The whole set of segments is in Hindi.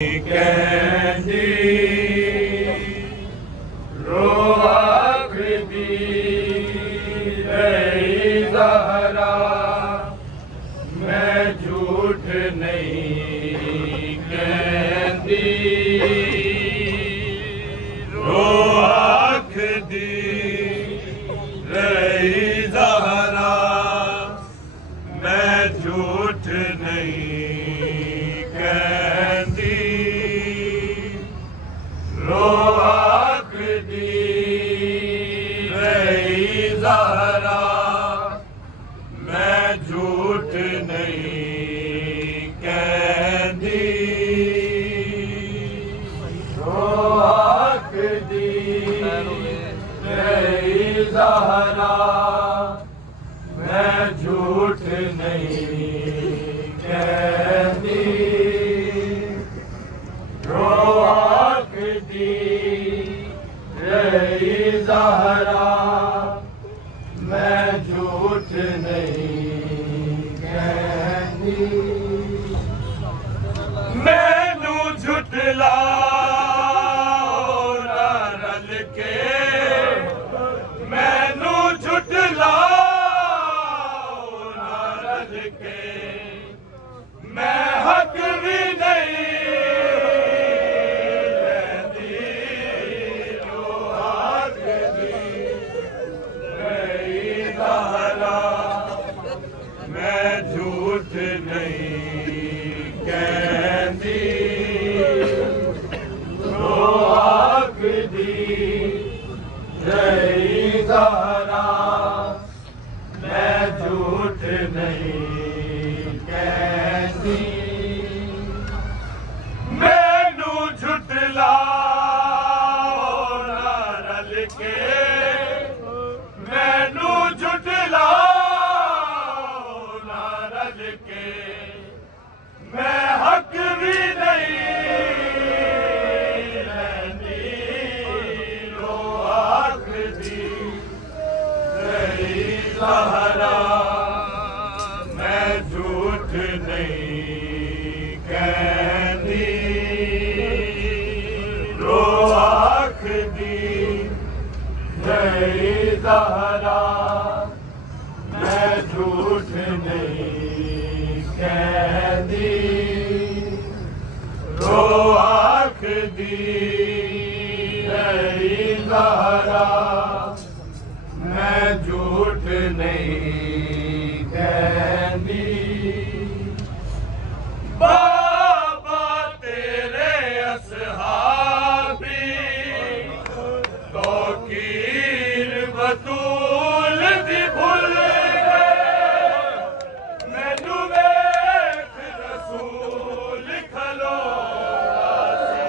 कहती रोआख दी रही ज़हरा, मैं झूठ नहीं कहती। रोआख दी रही ज़हरा, मैं झूठ नहीं कहती। रोआख दी रही ज़हरा, मैं झूठ नहीं कहती। रोआख दी रही ज़हरा, मैं झूठ नहीं कहती। रोआख दी रही ज़हरा, मैं झूठ नहीं कहती। मैनू झुठलाओ ना रल के, मैनू झुठलाओ ना रल के, मैं हक भी नहीं रहती। रोआख दी रही ज़हरा, मैं झूठ नहीं कहती। रोआख दी रही ज़हरा, मैं झूठ नहीं कहती। मैनू झुठलाओ ना रल के, मैनू झुठलाओ ना रल के, मैं हक भी नहीं रहती। रोआख दी रही ज़हरा, मैं झूठ नहीं कहती। रोआख दी रही ज़हरा, मैं झूठ नहीं कहती। रोआख दी रही ज़हरा, मैं झूठ नहीं कहती। बाबा तेरे असहाबी तौकीर बतूल दी भुल गए। मैनू वेख रसूल खलोता सी,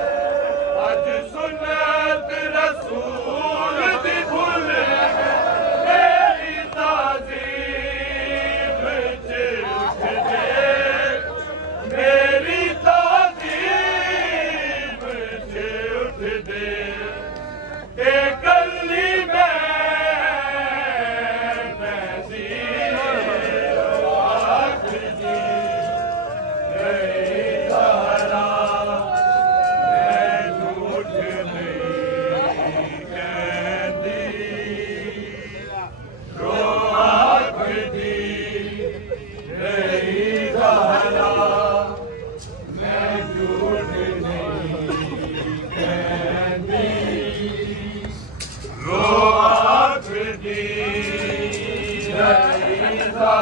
अज सुन्नत रसूल दी भुल गए। मेरी ताज़ीम च उठ दे, मेरी ताज़ीम च उठ दे, ते कल्ली मैं दी। रोआख दी रही ज़हरा, मैं झूठ नहीं कहती। रोआख दी रही ज़हरा, मैं झूठ नहीं कहती। रोआख दी रही ज़हरा।